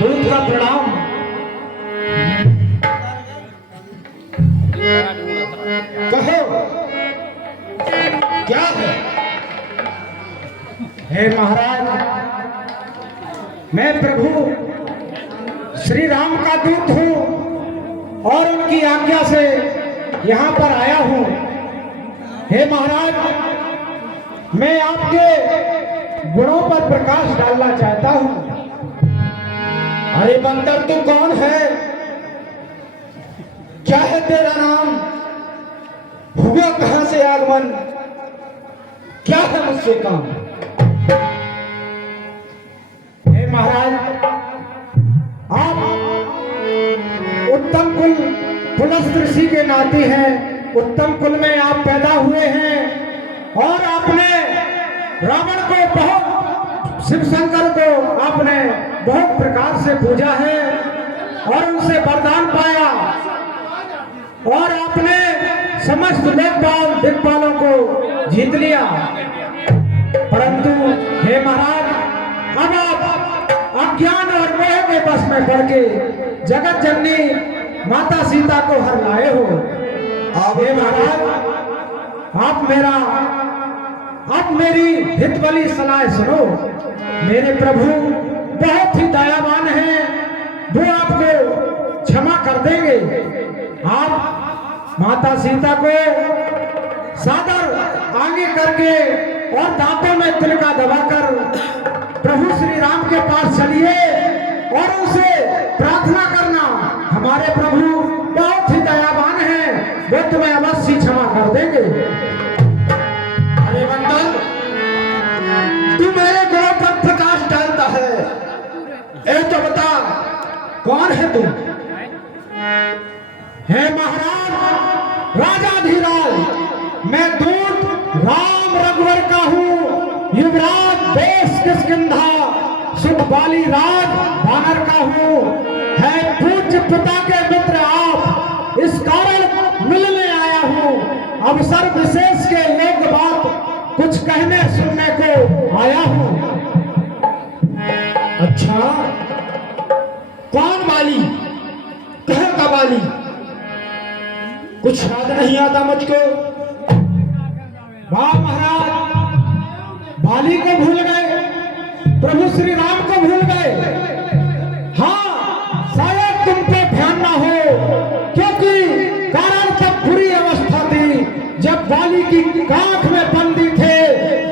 दूध का प्रणाम। कहो क्या है? हे महाराज, मैं प्रभु श्री राम का दूत हूँ और उनकी आज्ञा से यहाँ पर आया हूँ। हे महाराज, मैं आपके गुणों पर प्रकाश डालना चाहता हूँ। अरे बंदर, तू कौन है? क्या है तेरा नाम? हुआ कहां से आगमन? क्या है मुझसे काम? हे महाराज, आप उत्तम कुल पुलस्त ऋषि के नाती हैं। उत्तम कुल में आप पैदा हुए हैं और आपने रावण को बहुत, शिव शंकर को आपने बहुत प्रकार से पूजा है और उनसे वरदान पाया और आपने समस्त लोकपाल दिक्पालों को जीत लिया। परंतु हे महाराज, अब आप अज्ञान और मोह के बस में पड़ के जगत जननी माता सीता को हर लाए हो। हे महाराज, आप मेरी हित वाली सलाह सुनो। मेरे प्रभु बहुत ही दयावान हैं, वो आपको क्षमा कर देंगे। आप माता सीता को सादर आगे करके और दांतों में तिलका दबाकर प्रभु श्री राम के पास चलिए और उनसे प्रार्थना करना। हमारे प्रभु बहुत ही दयावान हैं, वो तुम्हें अवश्य क्षमा कर देंगे। अरे बंदर, तू मेरे गुणों पर प्रकाश डालता है, ए तो बता कौन है तू? हे महाराज, राजाधिराज, मैं दूत राम रघुवर का हूँ। युवराज देश किष्किंधा, सुख बाली राज वानर का हूँ। है पूज्य पिता के मित्र आप, इस कारण मिलने आया हूँ। अवसर विशेष के योग्य बात कुछ कहने सुनने को आया हूँ। अच्छा, कौन बाली? कहाँ का बाली? कुछ याद नहीं आता मुझको। वाह महाराज, बाली को भूल गए, प्रभु श्री राम को भूल गए। हाँ, शायद तुमको ध्यान ना हो, क्योंकि कारण तब बुरी अवस्था थी जब बाली की आंख में बंदी थे।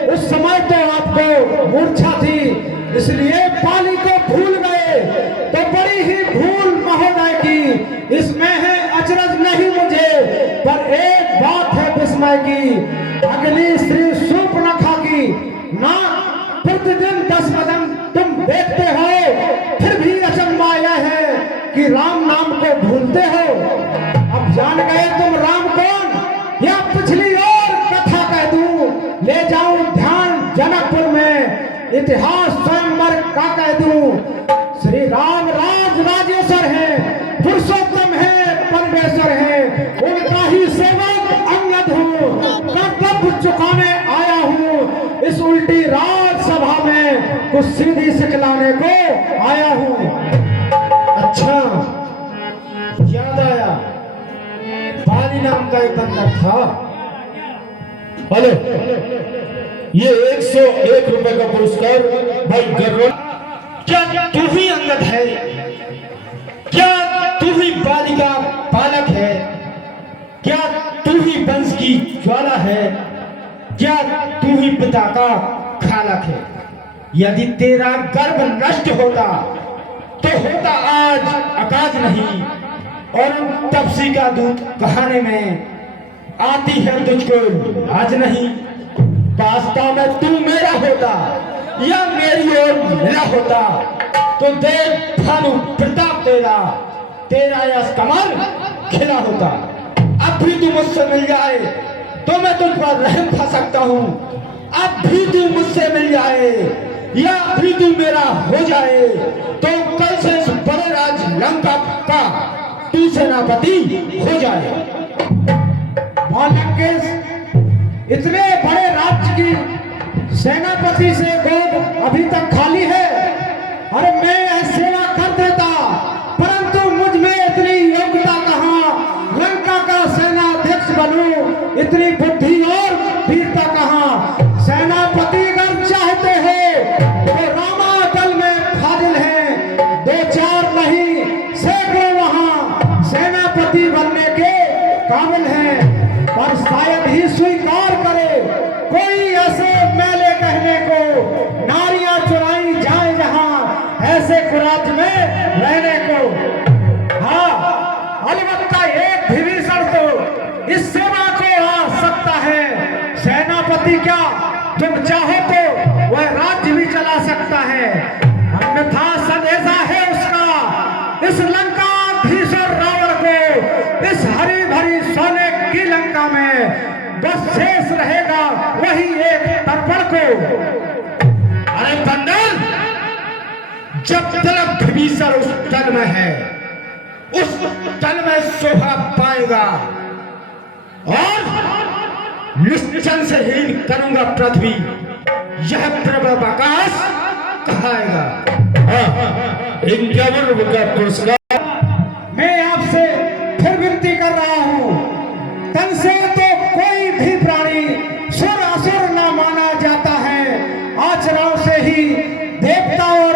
उस समय तो आपको मूर्छा थी, इसलिए बाली को भूल गए। तो बड़ी ही भूल महोदय की इसमें है, अचरज नहीं मुझे, पर एक बात है विस्मय की। अगली श्री शूर्पणखा की ना प्रतिदिन 10 कदम तुम देखते हो, फिर भी अचंभा यह है कि राम नाम को भूलते हो। अब जान गए तुम राम कौन, या पिछली और कथा कह दूं? ले जाऊं ध्यान जनकपुर में, इतिहास स्वयंवर का कह दूं। श्री राम राज राजेश्वर है, पुरुषोत्तम है, परमेश्वर है, उनका ही सेवक अंगद हूँ। कर्तव्य चुकाने आया हूँ, इस उल्टी राज सभा में कुछ सीधी सिखलाने को आया हूँ। अच्छा, याद आया, बाली नाम का एक बंदर था। हेलो, ये 101 रुपए का पुरस्कार भाई गर्व। क्या तू ही अंगद है? क्या तू ही बाली का बालक है? क्या तू ही वंश की ज्वाला है? क्या तू ही पिता का खालक है? यदि तेरा गर्भ नष्ट होता तो होता आज अकाज नहीं, और उन तपसी का दूत कहाने में आती है तुझको आज नहीं। वास्तव में तू मेरा होता या मेरी ओर मेरा होता तो देव भानु प्रताप तेरा यह कमर खिला होता। अब भी तू मुझसे मिल जाए तो मैं तुझ पर रहम खा सकता हूँ। अब भी तू मुझसे मिल जाए या भी तू मेरा हो जाए तो कल से इस बड़े राज लंका का तू सेनापति हो जाए। लंकेश, इतने बड़े राज्य की सेनापति से गोद अभी तक खाली है। अरे मैं यह सेवा कर ऐसे कुराज में रहने को। हाँ, अलबत्ता एक विभीषण तो इस सेवा को आ सकता है। सेनापति क्या, तुम चाहो तो वह राज्य भी चला सकता है, अन्यथा संदेशा है उसका इस लंकाधीश्वर रावण को इस हरी भरी सोने की लंका में बस शेष रहेगा वही एक तर्पण को। अरे बंदर, जब तक विभीषण उस तल में है, उस तल में शोभा पाएगा और निश्चल से हीन करूंगा पृथ्वी, यह प्रबल आकाश कहाएगा। 51 रुपये का पुरस्कार। मैं आपसे फिर विनती कर रहा हूं, तन से तो कोई भी प्राणी सुर असुर न माना जाता है, आचरण से ही देवता और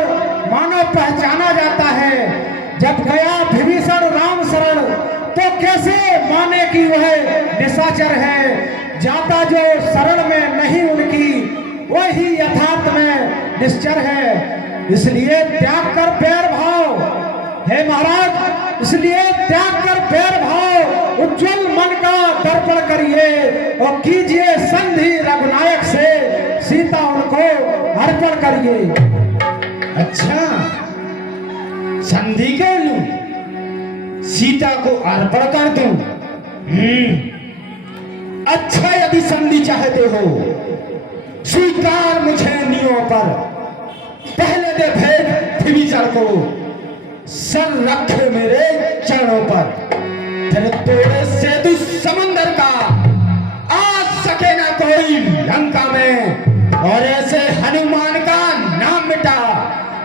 मानव पहचाना जाता है। जब गया विभीषण राम शरण तो कैसे माने कि वह निशाचर है। जाता जो शरण में नहीं उनकी वही यथार्थ में निश्चर है। इसलिए त्याग कर बैर भाव, हे महाराज, इसलिए त्याग कर बैर भाव, उज्जवल मन का दर्पण करिए और कीजिए संधि रघुनायक से, सीता उनको अर्पण करिए। अच्छा, संधि के लूं, सीता को अर्पण कर दूं? अच्छा, यदि संधि चाहते हो, स्वीकार मुझे नियों पर। पहले दे भेद विभीषण को, सर रखे मेरे चरणों पर। फिर तोड़े सेतु समंदर का आ सके ना कोई लंका में, और ऐसे हनुमान का नाम मिटा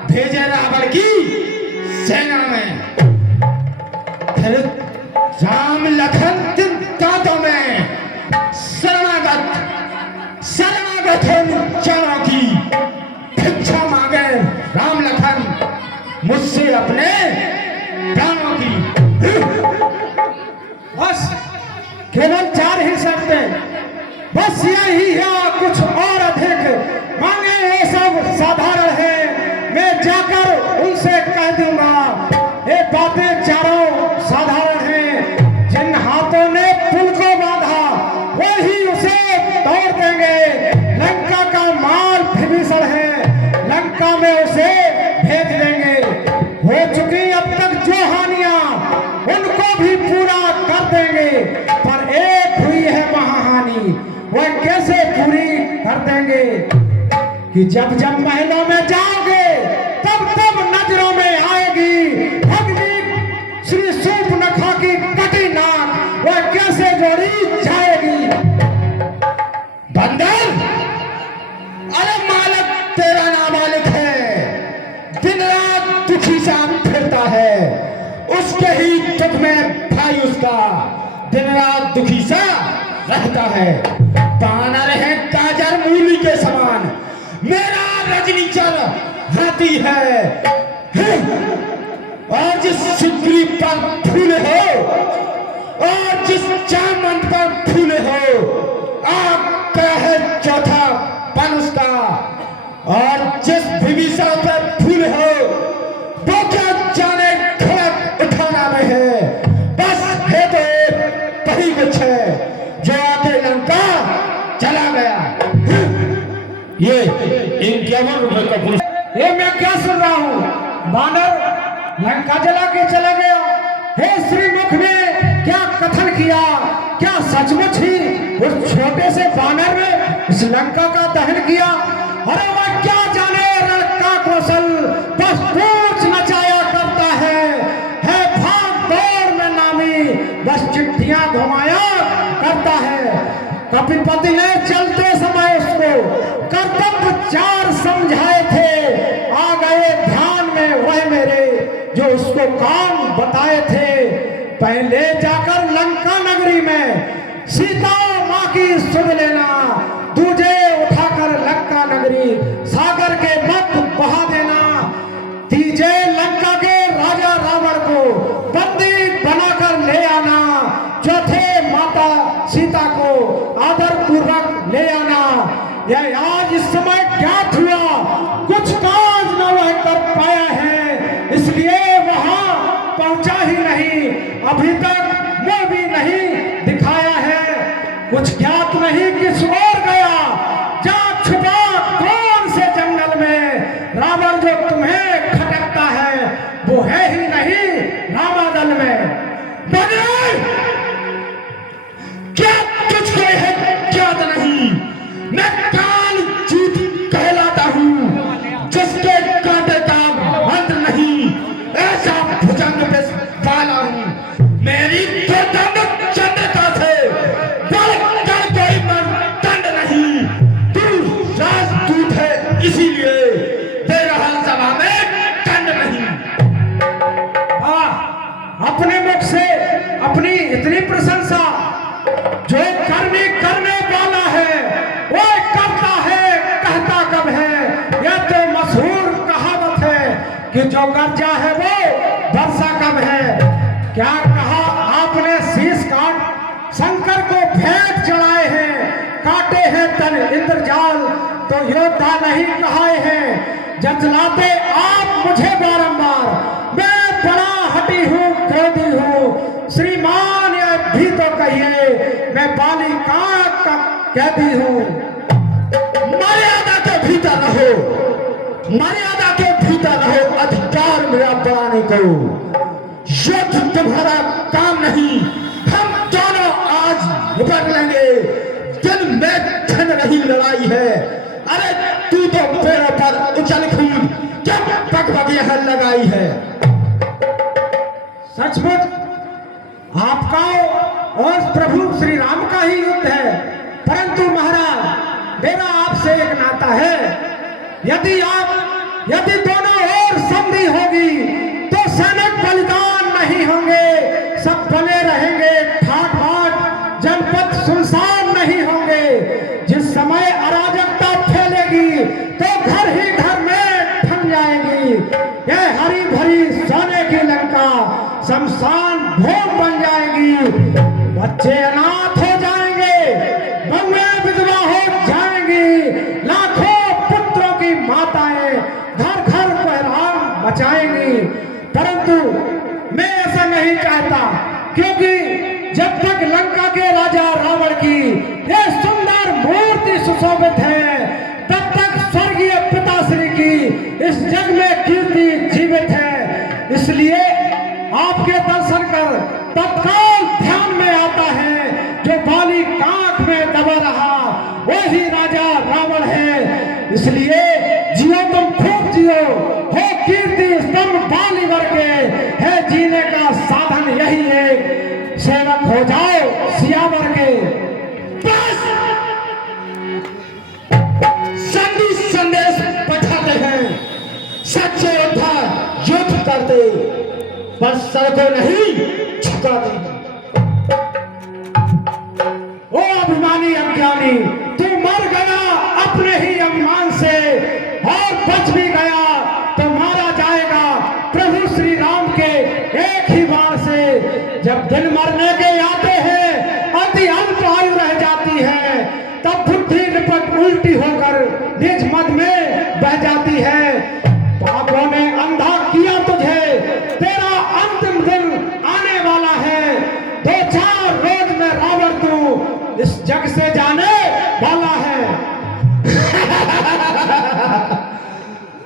भेजे रावण की सेना में। फिर राम लखन तिन तातों में शरणागत हो चरणों की, भिक्षा मांगे राम लखन मुझसे अपने प्राणों की। बस केवल 4 ही शर्तें, बस यही है, कुछ और अधिक मांगे ये सब साधारण है। मैं जाकर उनसे कह दूंगा ये बातें चारों साधारण हैं। जिन हाथों ने पुल को बांधा वही उसे तोड़ देंगे। लंका का माल विभीषण है, लंका में उसे भेज देंगे। हो चुकी अब तक जो हानियां उनको भी पूरा कर देंगे, पर एक हुई है महाहानि, वह कैसे पूरी कर देंगे कि जब जब महलों में जाओगे तब तब नजरों में आएगी भगनी श्री सूर्पनखा की कटी नाक, वह कैसे जोड़ी जाएगी। बंदर, अरे मालिक तेरा नाबालिग है, दिन रात दुखी सा फिरता है, उसके ही दुख में भाई उसका दिन रात दुखी सा रहता है। बानर है गाजर मूली के समान, मेरा रजनीचर हाथी है। और जिस सुग्री पर फूले हो और जिस चामन पर फूले हो, आपका है चौथा पन उसका। और जिस विभीषण पर फूले हो वो क्या जाने खड़क उठाना में है। बस है तो एक वही कुछ है जो आके लंका चला गया। ये 51 रुपए का पुरस्कार। ये मैं क्या सुन रहा हूँ, बानर लंका जला के चला गया। हे श्रीमुख ने क्या कथन किया, क्या सचमुच ही उस छोटे से बानर ने इस लंका का दहन किया? अरे वह क्या जाने रण का कौशल, बस पूछ नचाया करता है भाग दौड़ में नामी, बस चिट्ठियां घुमाया करता है। कपिपति ने चलते समय उसको कर्तव्य 4 समझाए थे, आ गए ध्यान में वह मेरे जो उसको काम बताए थे। पहले जाकर लंका नगरी में सीता माँ की सुध लेना, दूजे उठाकर लंका नगरी सागर के मत बहा देना, तीजे लंका के राजा रावण को बंदी बनाकर ले आना, चौथे माता सीता को आदर पूर्वक ले आना। यह आज इस समय ज्ञात हुआ, कुछ काज न वह कर पाया है। रावण जो तुम्हें खटकता है वो है ही नहीं रामादल में। बने क्या तुझको है ज्ञात नहीं, मैं काल जीत कहलाता हूँ जिसके कांटे का अंत नहीं, ऐसा भुजंग पे वाला हूँ। मेरी तो दंड चंद्रता से बढ़कर कोई दंड नहीं। तू राजदूत है इसीलिए तेरा सभा में दंड नहीं। अपने मुख से अपनी इतनी प्रशंसा, जो करने करने वाला है वो करता है, कहता कब है। यह तो मशहूर कहावत है कि जो गरजा है वो वर्षा कब है। क्या कहा आपने, शीश काट शंकर को भेंट चढ़ाए हैं, काटे हैं तन इंद्रजाल तो योद्धा नहीं कहाए हैं। जचलाते आप मुझे बारंबार, मैं बड़ा हटी हूँ क्रोधी हूँ। श्रीमान ये भी तो कहिए मैं बाली कांक का कैदी हूँ। मर्यादा के भीतर रहो, मर्यादा के भीतर रहो, अधिकार मेरा बढ़ाने को। युद्ध तुम्हारा काम नहीं, हम दोनों आज निपट लेंगे। दिन में धन नहीं लड़ाई है। अरे तू तो पैरों पर उछल कूद क्या बकबक यहाँ लगाई है। सचमुच आपका और प्रभु श्री राम का ही युद्ध है, परंतु महाराज मेरा आपसे एक नाता है। यदि दोनों ओर संधि होगी तो सैनिक बलिदान नहीं होंगे, सब बने रहेंगे ठाट बाट, जनपद सुनसान नहीं होंगे। जिस समय अराजकता फैलेगी तो घर ही घर में ठन जाएंगी। यह हरी भरी सोने की लंका शमशान भूमि बन जाएगी। बच्चे अनाथ हो जाएंगे, बहुएं विधवा हो जाएंगी, लाखों पुत्रों की माताएं घर घर कोहराम मचाएंगी। परंतु मैं ऐसा नहीं चाहता, क्योंकि जब तक लंका के राजा रावण की यह सुंदर मूर्ति सुशोभित है, तब तक स्वर्गीय पिताश्री की इस जग में कीर्ति जीवित है। इसलिए आपके दर्शन कर तत्काल ध्यान में आता है, जो बाली कांख में दबा रहा वही राजा रावण है। इसलिए जियो तुम खूब जियो, हो कीर्ति स्तंभ बाली वर्गे है, जीने का साधन यही है, सेवक हो जाओ सियावर के। बस संधि संदेश पठाते हैं, सच्चे योद्धा युद्ध करते पर सर को नहीं झुकाते। ओ अभिमानी अज्ञानी, तू मर गया अपने ही अभिमान से, और बच भी गया तो मारा जाएगा प्रभु श्री राम के एक ही बाण से। जब दिन मरने के आते हैं, अति अल्प आयु रह जाती है, तब बुद्धि निपट उल्टी होकर निज मद में बह जाती है। पापों ने अंधा किया तुझे, तेरा अंतिम दिन आने वाला है। 2-4 रोज में रावण तू इस जग से जाने वाला है।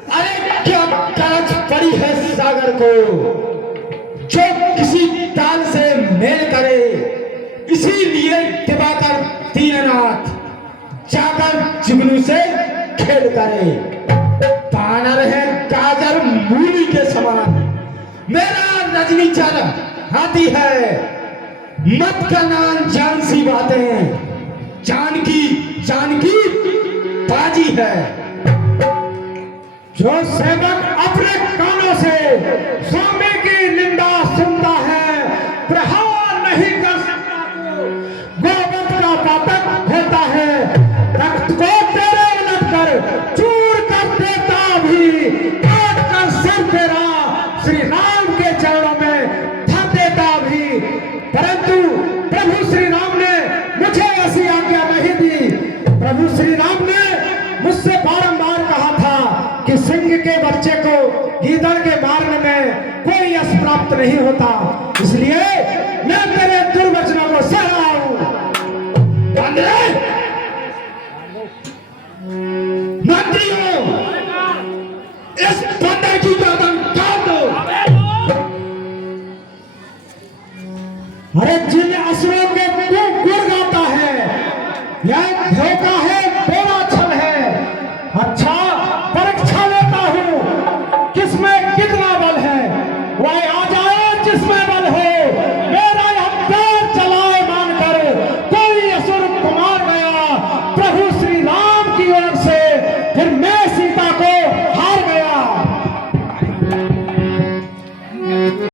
अरे क्या कांच पड़ी है सागर को, जो किसी ताल से मेल करे। इसीलिए दिवाकर दीननाथ जाकर जुगनू से खेल करे। बानर है गाजर मूली के समान, मेरा रजनी चल हाथी है। मत का नाम जान सी बातें, जानकी जानकी बाजी है। जो सेवक अपने कानों से स्वामी की निंदा सुनता है, प्रहार नहीं कर सकता तो गोवध का पातक होता है। रक्त को तेरे उलट कर चूर कर देता भी, काट कर सर तेरा श्री राम के चरणों में धर देता भी। परंतु प्रभु श्री राम ने मुझे ऐसी आज्ञा नहीं दी। प्रभु श्री राम ने मुझसे बारंबार कहा था कि सिंह के बच्चे को गीदड़ के मारने में कोई यश प्राप्त नहीं होता। इसलिए मैं तेरे दुर्वचनों को सह रहा हूं। मंत्रियों, इस बंदर की गर्दन काट दो। अरे जिन असुरों के तू गुण गाता है, यह धोखा है, बेड़ा छल है। अच्छा, परीक्षा लेता हूँ किसमें कितना बल है, वह आ जाए जिसमें बल हो।